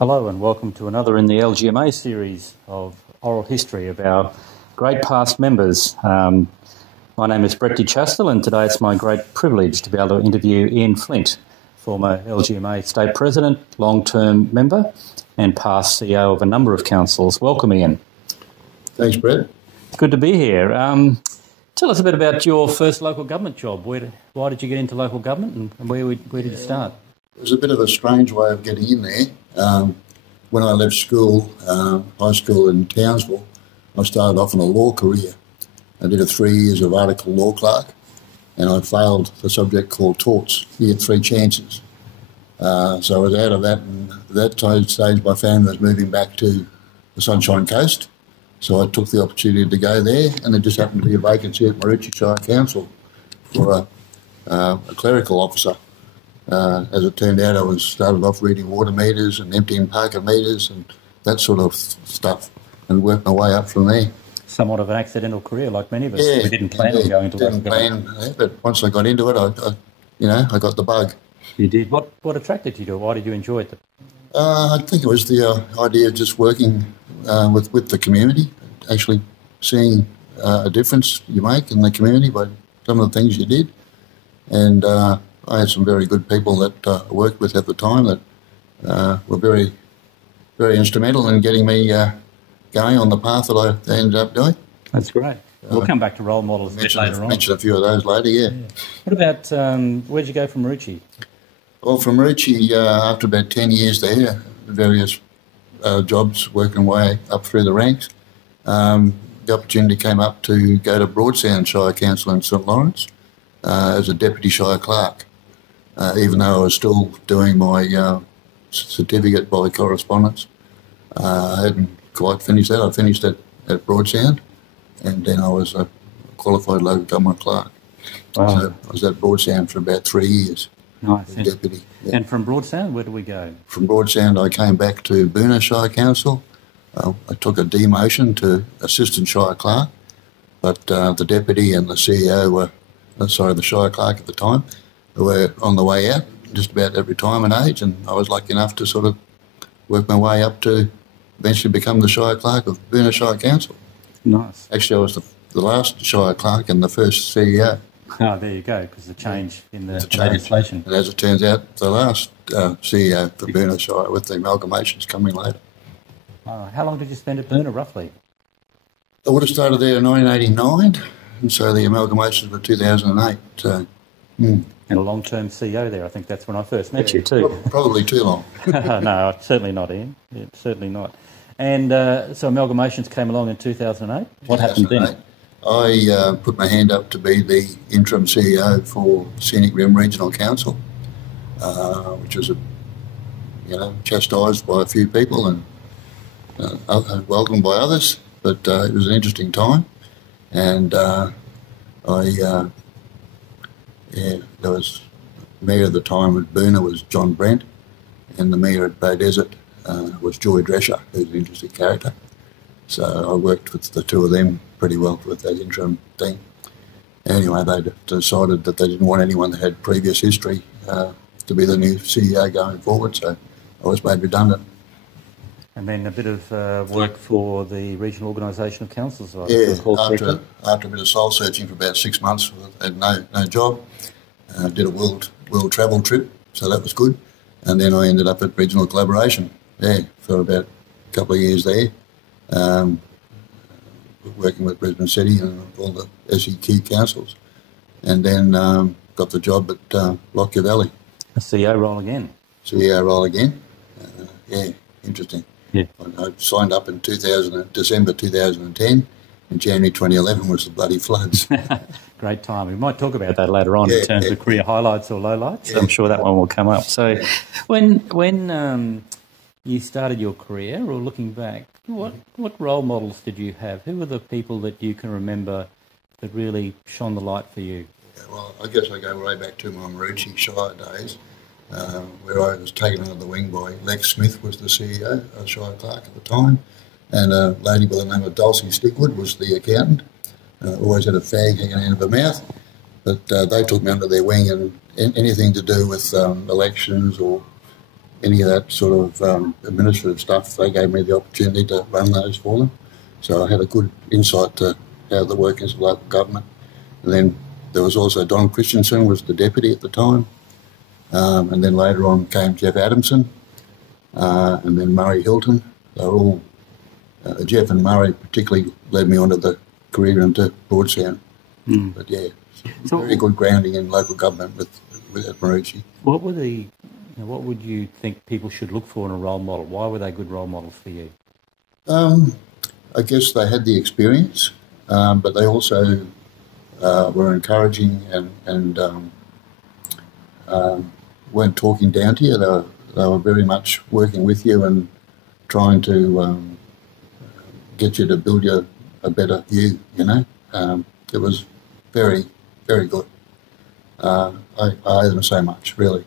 Hello and welcome to another in the LGMA series of oral history of our great past members. My name is Brett Chastel and today it's my great privilege to be able to interview Ian Flint, former LGMA State President, long-term member and past CEO of a number of councils. Welcome, Ian. Thanks, Brett. Good to be here. Tell us a bit about your first local government job. Why did you get into local government and where did you start? It was a bit of a strange way of getting in there. When I left school, high school in Townsville, I started off in a law career. I did 3 years of article law clerk and I failed the subject called torts. You get 3 chances. So I was out of that, and at that stage my family was moving back to the Sunshine Coast. So I took the opportunity to go there, and there just happened to be a vacancy at Maroochy Shire Council for a clerical officer. As it turned out, I started off reading water meters and emptying parking meters and that sort of stuff, and worked my way up from there. Somewhat of an accidental career, like many of us. Yeah, we didn't plan on going into local government. But once I got into it, I got the bug. You did. What attracted you to it? Why did you enjoy it? I think it was the idea of just working with the community, actually seeing a difference you make in the community by some of the things you did. And I had some very good people that I worked with at the time that were very, very instrumental in getting me going on the path that I ended up doing. That's great. We'll come back to role models a bit later on. Mention a few of those later, yeah. What about, where did you go from Maroochy? Well, from Maroochy, after about 10 years there, various jobs, working way up through the ranks, the opportunity came up to go to Broadsound Shire Council in St Lawrence as a Deputy Shire Clerk, even though I was still doing my certificate by correspondence. I hadn't quite finished that. I finished it at Broadsound, and then I was a qualified local government clerk. Wow. So I was at Broadsound for about 3 years. Nice. Deputy. Yeah. And from Broadsound, where do we go? From Broadsound, I came back to Boonah Shire Council. I took a demotion to Assistant Shire Clerk, but the Deputy and the CEO were, the Shire Clerk at the time, were on the way out, just about at retirement age, and I was lucky enough to sort of work my way up to eventually become the Shire Clerk of Boonah Shire Council. Nice. Actually, I was the last Shire Clerk and the first CEO. Oh, there you go, because the change in the legislation. And as it turns out, the last CEO for Boonah Shire, with the amalgamations coming later. How long did you spend at Boonah, roughly? I would have started there in 1989, and so the amalgamations were 2008. So, And a long-term CEO there. I think that's when I first met you too. Probably too long. No, certainly not, Ian. Yeah, certainly not. And so amalgamations came along in 2008. What happened then? I put my hand up to be the interim CEO for Scenic Rim Regional Council, which was, chastised by a few people and welcomed by others. But it was an interesting time, and there was mayor at the time at Boonah was John Brent, and the mayor at Bay Desert was Joy Drescher, who's an interesting character. So I worked with the two of them pretty well with that interim thing. Anyway, they decided that they didn't want anyone that had previous history to be the new CEO going forward, so I was made redundant. And then a bit of work for the Regional Organisation of Councils, after a bit of soul searching for about 6 months, I had no job. Did a world travel trip, so that was good. And then I ended up at Regional Collaboration, for about a couple of years there, working with Brisbane City and all the SEQ councils. And then got the job at Lockyer Valley. A CEO role again? CEO role again, interesting. Yeah. I signed up in December 2010, and January 2011 was the bloody floods. Great time. We might talk about that later on in terms of career highlights or lowlights. I'm sure that one will come up. So when you started your career, or looking back, what role models did you have? Who were the people that you can remember that really shone the light for you? Yeah, well, I guess I go way back to my Maroochy Shire days, where I was taken under the wing by Lex Smith, was the CEO, Shire Clerk at the time, and a lady by the name of Dulcie Stickwood was the accountant. Always had a fag hanging out of her mouth, but they took me under their wing, and anything to do with elections or any of that sort of administrative stuff. They gave me the opportunity to run those for them. So I had a good insight to how the workings of local government. And then there was also Don Christensen was the deputy at the time. And then later on came Jeff Adamson, and then Murray Hilton. They were all, Jeff and Murray particularly led me onto the career into Broadsound. But yeah, so very good grounding in local government at Maroochy. What would you think people should look for in a role model? Why were they good role models for you? I guess they had the experience, but they also were encouraging and weren't talking down to you. They were very much working with you and trying to get you to build a better you, you know. It was very, very good. I owe them so much, really.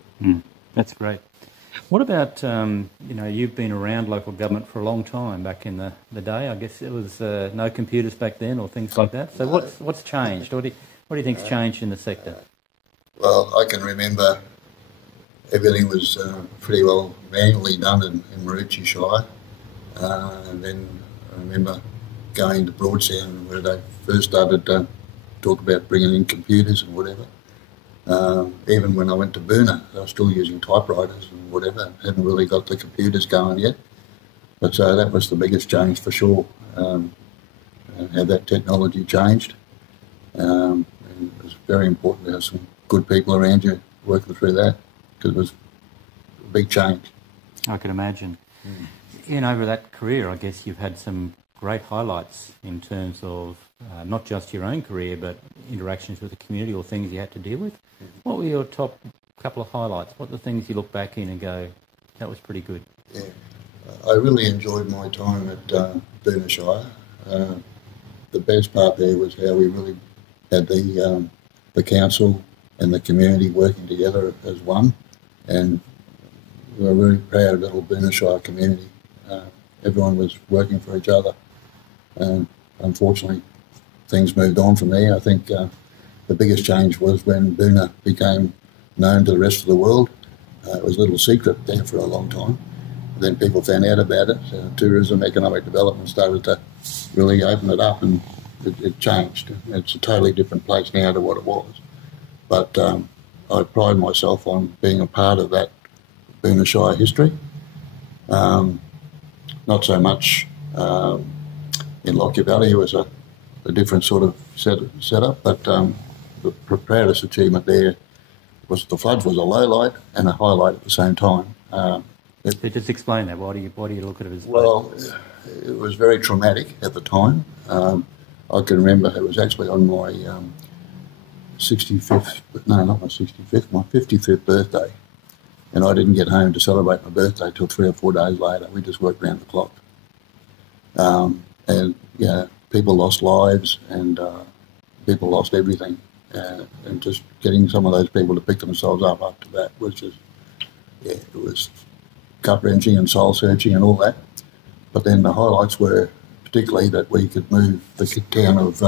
That's great. What about, you've been around local government for a long time back in the day. I guess it was no computers back then or things like that. So what's changed? What do you think's changed in the sector? Well, I can remember everything was pretty well manually done in Maroochy Shire. And then I remember going to Broadsound where they first started to talk about bringing in computers and whatever. Even when I went to Boona, they were still using typewriters and whatever. Hadn't really got the computers going yet. But so that was the biggest change for sure, how that technology changed. And it was very important to have some good people around you working through that because it was a big change. I can imagine. And over that career, I guess you've had some great highlights in terms of not just your own career, but interactions with the community or things you had to deal with. What were your top couple of highlights? What are the things you look back in and go, that was pretty good? Yeah, I really enjoyed my time at Boona Shire. The best part there was how we really had the council and the community working together as one, and we were very proud little Boona Shire community. Everyone was working for each other. Unfortunately, things moved on from there. I think the biggest change was when Boona became known to the rest of the world. It was a little secret there for a long time. Then people found out about it. Tourism, economic development started to really open it up, and it changed. It's a totally different place now to what it was. But I pride myself on being a part of that Boona Shire history. Not so much in Lockyer Valley. It was a different sort of setup, but the proudest achievement there was the floods was a low light and a highlight at the same time. So just explain that. Why do you look at it as well? It was very traumatic at the time. I can remember it was actually on my 55th birthday, and I didn't get home to celebrate my birthday till 3 or 4 days later. We just worked round the clock. And yeah, people lost lives and people lost everything. And just getting some of those people to pick themselves up after that was just, yeah, it was gut-wrenching and soul-searching and all that. But then the highlights were particularly that we could move the town of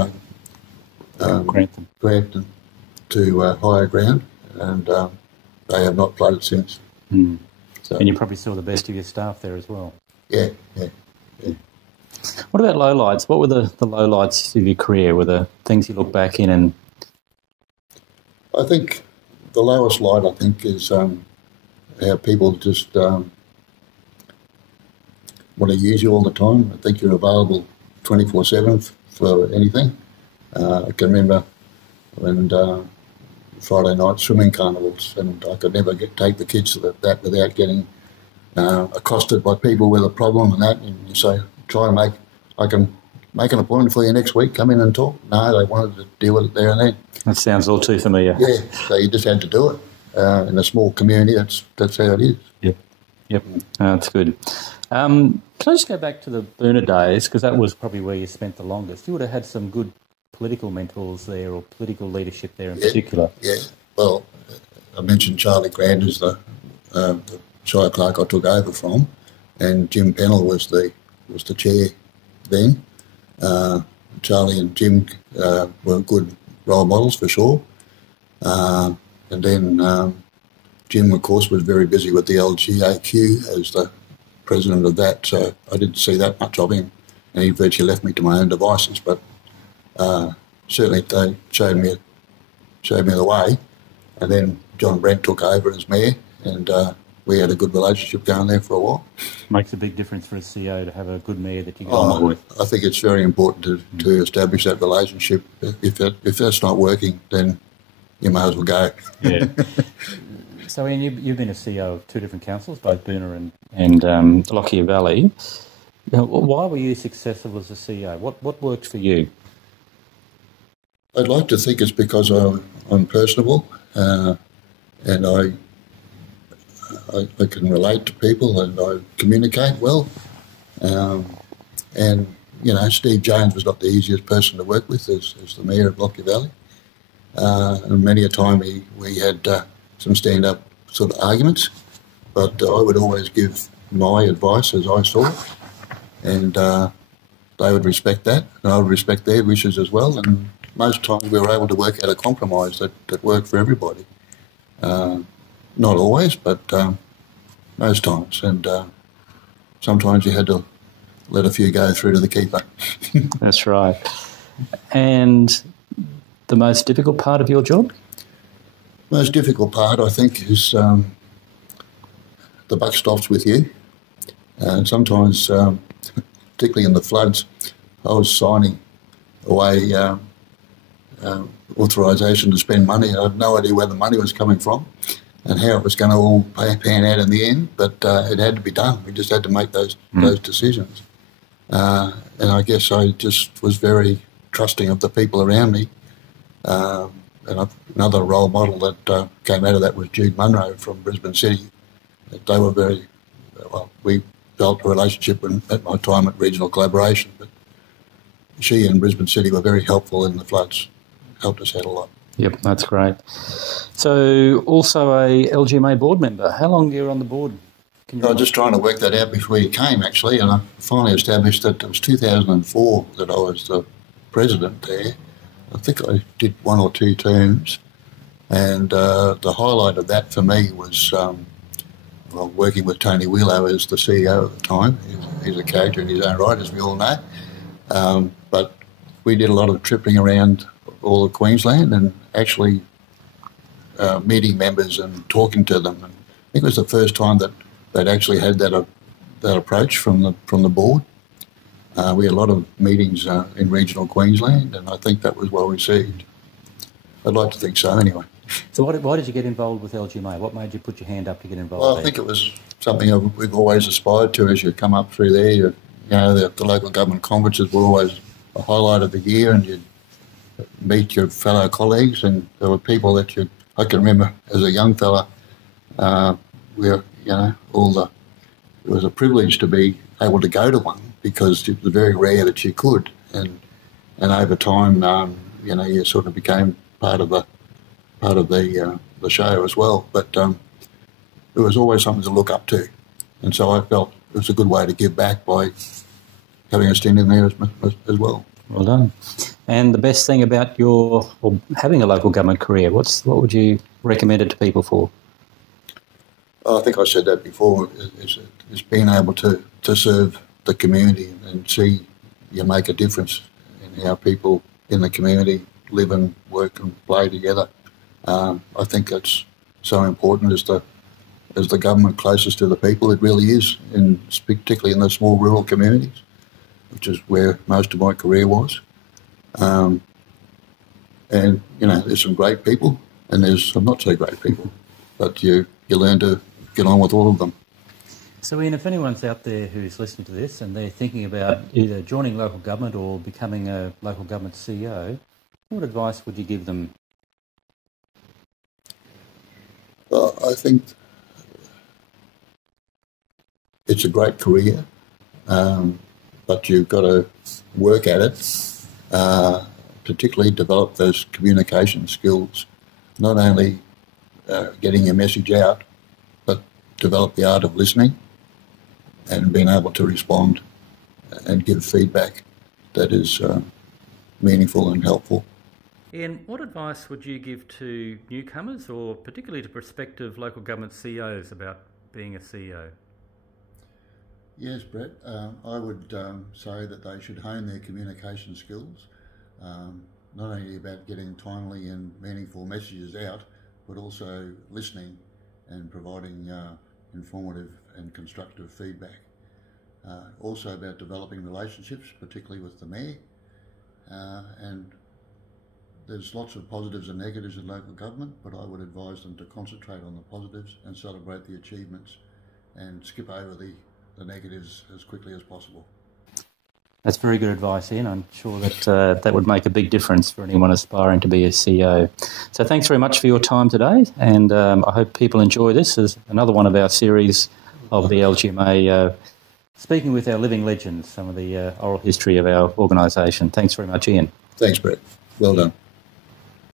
Grantham to higher ground, and they have not flooded since. So, and you probably saw the best of your staff there as well. Yeah. What about lowlights? What were the lowlights of your career? Were the things you look back in and... I think the lowest light, is how people just want to use you all the time. I think you're available 24/7 for anything. I can remember when Friday night swimming carnivals, and I could never take the kids to that without getting accosted by people with a problem and that, and you say, I can make an appointment for you next week, come in and talk. No, they wanted to deal with it there and then. That sounds all too familiar. Yeah, so you just had to do it. In a small community, that's how it is. Yep. That's good. Can I just go back to the Boona days, because that was probably where you spent the longest. You would have had some good political mentors there, or political leadership there in particular. Yeah, well, I mentioned Charlie Grant as the Shire Clerk I took over from, and Jim Pennell was the chair then. Charlie and Jim were good role models for sure. And then Jim, of course, was very busy with the LGAQ as the president of that, so I didn't see that much of him, and he virtually left me to my own devices. But certainly they showed me the way, and then John Brent took over as mayor, and we had a good relationship going there for a while. Makes a big difference for a CEO to have a good mayor that you get on with. I think it's very important to establish that relationship. If that's not working, then you may as well go. Yeah. So, Ian, you've been a CEO of two different councils, both Boonah and Lockyer Valley. Why were you successful as a CEO? What worked for you? I'd like to think it's because I'm personable, and I can relate to people, and I communicate well. And Steve Jones was not the easiest person to work with as the mayor of Lockyer Valley. And many a time we had some stand-up sort of arguments, but I would always give my advice as I saw it, and they would respect that, and I would respect their wishes as well. And most times we were able to work out a compromise that worked for everybody. Not always, but most times. And sometimes you had to let a few go through to the keeper. That's right. And the most difficult part of your job? Most difficult part, I think, is the buck stops with you. And sometimes, particularly in the floods, I was signing away authorisation to spend money. I had no idea where the money was coming from and how it was going to all pan out in the end, but it had to be done. We just had to make those decisions. And I guess I just was very trusting of the people around me. And another role model that came out of that was Jude Munro from Brisbane City. They were very, well, we developed a relationship at my time at Regional Collaboration, but she and Brisbane City were very helpful in the floods, helped us out a lot. Yep, that's great. So also a LGMA board member. How long were you on the board? I was just trying to work that out before you came, actually, and I finally established that it was 2004 that I was the president there. I think I did one or two terms, and the highlight of that for me was working with Tony Wheelow as the CEO at the time. He's a character in his own right, as we all know. But we did a lot of tripping around all of Queensland and actually meeting members and talking to them. And I think it was the first time that they'd actually had that approach from the board. We had a lot of meetings in regional Queensland, and I think that was well received. I'd like to think so, anyway. So why did you get involved with LGMA? What made you put your hand up to get involved? Well, I think it was something we've always aspired to as you come up through there. The local government conferences were always a highlight of the year, and you'd meet your fellow colleagues, and there were people that I can remember as a young fella, it was a privilege to be able to go to one because it was very rare that you could, and over time, you sort of became part of the show as well. But it was always something to look up to, and so I felt it was a good way to give back by having a stint in there as well. Well done. And the best thing about having a local government career, what would you recommend it to people for? I think I said that before. It's being able to serve the community and see you make a difference in how people in the community live and work and play together. I think that's so important as the government closest to the people. It really is, particularly in the small rural communities, which is where most of my career was. And there's some great people and there's some not so great people, but you learn to get on with all of them. So, Ian, if anyone's out there who's listening to this and they're thinking about either joining local government or becoming a local government CEO, what advice would you give them? Well, I think it's a great career, but you've got to work at it, particularly develop those communication skills, not only getting your message out, but develop the art of listening and being able to respond and give feedback that is meaningful and helpful. Ian, what advice would you give to newcomers or particularly to prospective local government CEOs about being a CEO? Yes, Brett. I would say that they should hone their communication skills, not only about getting timely and meaningful messages out, but also listening and providing informative and constructive feedback. Also about developing relationships, particularly with the mayor. And there's lots of positives and negatives in local government, but I would advise them to concentrate on the positives and celebrate the achievements and skip over the negatives as quickly as possible. That's very good advice, Ian. I'm sure that that would make a big difference for anyone aspiring to be a CEO. So thanks very much for your time today, and I hope people enjoy this as another one of our series of the LGMA, speaking with our living legends, some of the oral history of our organisation. Thanks very much, Ian. Thanks, Brett. Well done.